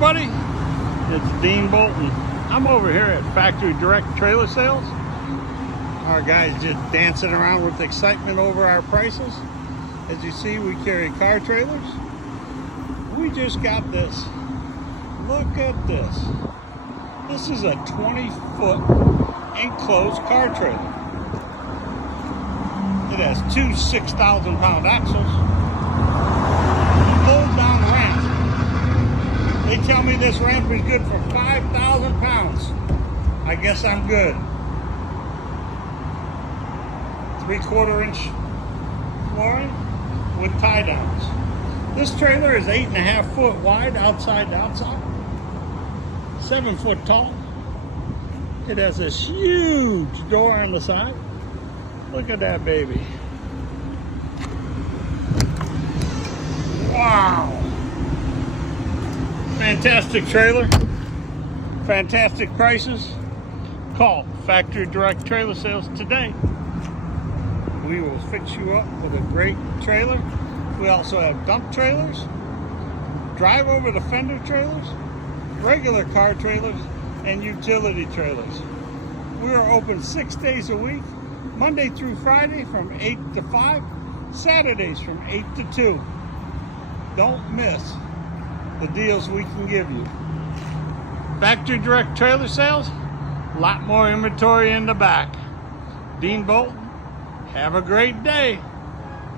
everybody, it's Dean Bolton. I'm over here at Factory Direct Trailer Sales. Our guys just dancing around with excitement over our prices. As you see, we carry car trailers. We just got this. Look at this. This is a 20-foot enclosed car trailer. It has two 6,000-pound axles. Fold down ramp. They tell me this ramp is good for 5,000 pounds. I guess I'm good. 3/4 inch flooring with tie downs. This trailer is 8.5 foot wide outside to outside, 7 foot tall. It has this huge door on the side. Look at that baby. Wow. Fantastic trailer. Fantastic prices. Call Factory Direct Trailer Sales today. We will fix you up with a great trailer. We also have dump trailers, drive over the fender trailers, regular car trailers, and utility trailers. We are open 6 days a week, Monday through Friday from 8 to 5, Saturdays from 8 to 2. Don't miss the deals we can give you. Factory Direct Trailer Sales, a lot more inventory in the back. Dean Bolton, have a great day.